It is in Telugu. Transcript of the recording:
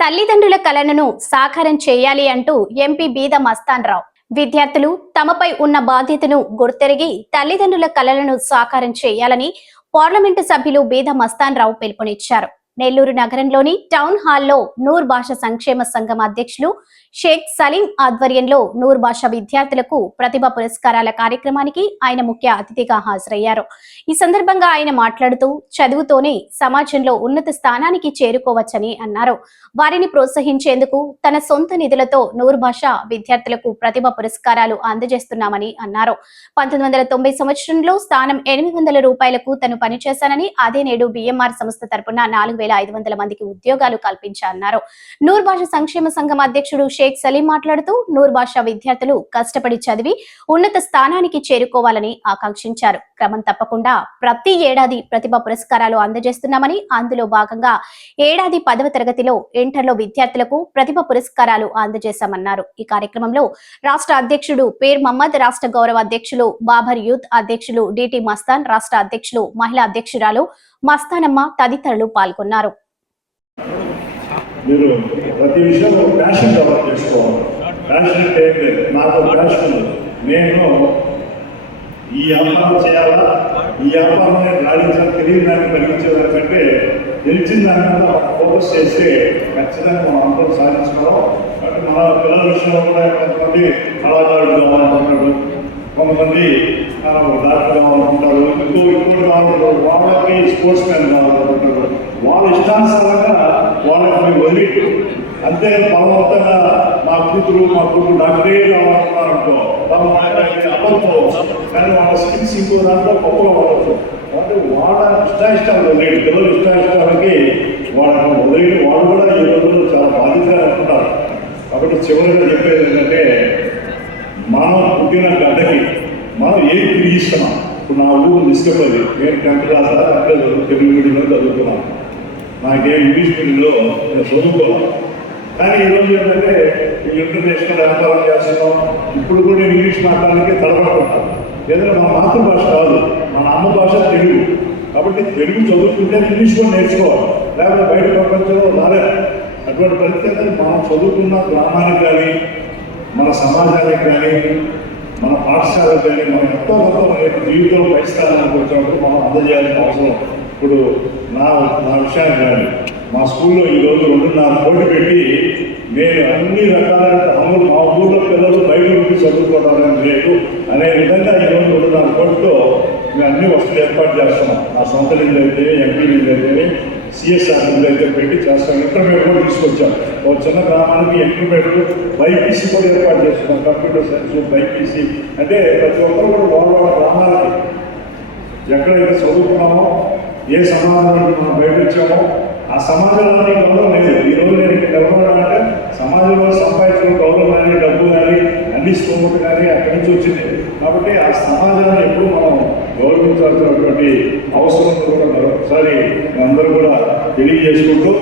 తల్లిదండ్రుల కలలను సాకారం చేయాలి అంటూ ఎంపీ బీద మస్తాన్ రావు విద్యార్థులు తమపై ఉన్న బాధ్యతను గుర్తెరిగి తల్లిదండ్రుల కలలను సాకారం చేయాలని పార్లమెంటు సభ్యులు బీద మస్తాన్ రావు పిలుపునిచ్చారు. నెల్లూరు నగరంలోని టౌన్ హాల్లో నూర్ భాష సంక్షేమ సంఘం అధ్యక్షులు షేక్ సలీం ఆధ్వర్యంలో నూర్ భాష విద్యార్థులకు ప్రతిభ పురస్కారాల కార్యక్రమానికి ఆయన ముఖ్య అతిథిగా హాజరయ్యారు. ఈ సందర్భంగా ఆయన మాట్లాడుతూ చదువుతోనే సమాజంలో ఉన్నత స్థానానికి చేరుకోవచ్చని అన్నారు. వారిని ప్రోత్సహించేందుకు తన సొంత నిధులతో నూరు భాష విద్యార్థులకు ప్రతిభ పురస్కారాలు అందజేస్తున్నామని అన్నారు. పంతొమ్మిది వందల తొంభై సంవత్సరంలో స్థానం ఎనిమిది వందల రూపాయలకు తను పనిచేశానని అదే నేడు బిఎంఆర్ సంస్థ తరపున నాలుగు వేల ఐదు వందల మందికి ఉద్యోగాలు కల్పించాలన్నారు. నూర్ భాష సంక్షేమ సంఘం అధ్యక్షుడు షేక్ సలీం మాట్లాడుతూ నూర్ భాష విద్యార్థులు కష్టపడి చదివి ఉన్నత స్థానానికి చేరుకోవాలని ఆకాంక్షించారు. క్రమం తప్పకుండా ప్రతి ఏడాది ప్రతిభ పురస్కారాలు అందజేస్తున్నామని అందులో భాగంగా ఏడాది పదవ తరగతిలో ఇంటర్లో విద్యార్థులకు ప్రతిభ పురస్కారాలు అందజేశామన్నారు. ఈ కార్యక్రమంలో రాష్ట్ర అధ్యక్షుడు పేర్ మహమ్మద్ రాష్ట్ర గౌరవ అధ్యక్షులు బాబర్ యూత్ అధ్యక్షులు డిటి మస్తాన్ రాష్ట్ర అధ్యక్షులు మహిళా అధ్యక్షురాలు మస్తానమ్మ తదితరులు పాల్గొన్నారు. మీరు ప్రతి విషయంలో ప్యాషన్ డెవలప్ చేసుకోవాలి ప్యాషన్ అంటే నాకు ప్యాషన్ ఉంది నేను ఈ వ్యాపారం చేయాలా ఈ వ్యాపారాన్ని రాణించాలి తెలియని దాన్ని కలిగించేదానికంటే తెలిసిన దాని మీద ఫోకస్ చేస్తే ఖచ్చితంగా మనం అందరం సాధించుకోవడం కాబట్టి మన పిల్లల విషయంలో కూడా కొంతమంది కళాకారుడు కావాలనుకుంటారు కొంతమంది డాక్టర్ కావాలనుకుంటారు ఇంకో ఇంకోటి కావాలనుకుంటారు వాళ్ళకి స్పోర్ట్స్ మ్యాన్ కావాలనుకుంటారు వాళ్ళ ఇష్టానుసారంగా వాళ్ళకి మీరు వదిలి అంతే బలవంతంగా మా కూతురు మా కూతురు డాక్టరే కావాలనుకున్నారు అనుకో వాళ్ళు అవ్వకపోవచ్చు కానీ వాళ్ళ స్కిల్స్ ఇంకో దాంట్లో గొప్పగా ఉండవచ్చు కాబట్టి వాళ్ళ ఇష్టాయిష్టాలు వదిలేడు పిల్లలు ఇష్టాయిష్టాలకి వాళ్ళని వదిలేడు వాళ్ళు కూడా ఈ రోజుల్లో చాలా బాధ్యతగా ఉంటారు కాబట్టి చివరిగా చెప్పేది ఏంటంటే మనం పుట్టిన గడ్డకి మనం ఏం తిరిగిస్తున్నాం ఇప్పుడు నా ఊరు నిష్కపల్లి నేను టెన్త్ క్లాస్ అక్కడ తెలుగు మీడియంలో చదువుతున్నాను. నాకే ఇంగ్లీష్ మీడియంలో నేను చదువుకోవాలి. కానీ ఈరోజు ఏంటంటే ఈ ఇంటర్నేషనల్ వ్యాపారం చేస్తున్నాం ఇప్పుడు కూడా ఇంగ్లీష్ మాట్లాడడానికి తడబడుకుంటాం ఏదైనా మన మాతృభాష కాదు మన అమ్మ భాష తెలుగు. కాబట్టి తెలుగు చదువుకుంటే ఇంగ్లీష్ కూడా నేర్చుకోవాలి. లేకపోతే బయట ప్రపంచంలో రాలేదు అటువంటి పరిస్థితి మనం చదువుకున్న గ్రామానికి కానీ మన సమాజానికి కానీ మన పాఠశాలకు కానీ మనం ఎంతో కొంత మన యొక్క జీవితంలో పరిష్కారానికి వచ్చినప్పుడు మనం అందజేయాల్సిన అవసరం. ఇప్పుడు నా నా విషయాన్ని కానీ మా స్కూల్లో ఈ రోజు రెండున్నర కోటి పెట్టి నేను అన్ని రకాల అమలు మా ఊళ్ళో పిల్లలు బయట నుండి చదువుకోవడం లేదు. అనే విధంగా ఈరోజు రెండున్నర కోటితో మేము అన్ని వస్తువులు ఏర్పాటు చేస్తున్నాం. నా సొంత నిధులు అయితే ఎంపీ నిధులు అయితే సిఎస్ఆర్ నిధులు అయితే పెట్టి చేస్తాం ఇంటర్మీడియట్ కూడా తీసుకొచ్చాం. ఒక చిన్న గ్రామానికి ఇంటర్మీడియట్ బైపీసీ కూడా ఏర్పాటు చేస్తున్నాం. Computer science BiPC. అంటే ప్రతి ఒక్కరు కూడా వాళ్ళ వాళ్ళ గ్రామాలకి ఎక్కడైతే చదువుకున్నామో ఏ సమాజంలో మనం బయట వచ్చామో ఆ సమాజంలో గౌరవం లేదు. ఈ రోజు నేను ఇక్కడ అంటే సమాజంలో సంపాదించిన గౌరవం కానీ డబ్బు కానీ అన్ని స్తోమత కానీ అక్కడి నుంచి వచ్చింది. కాబట్టి ఆ సమాజాన్ని ఎప్పుడు మనం గౌరవించాల్సినటువంటి అవసరం కూడా మరొకసారి అందరూ కూడా తెలియజేసుకుంటూ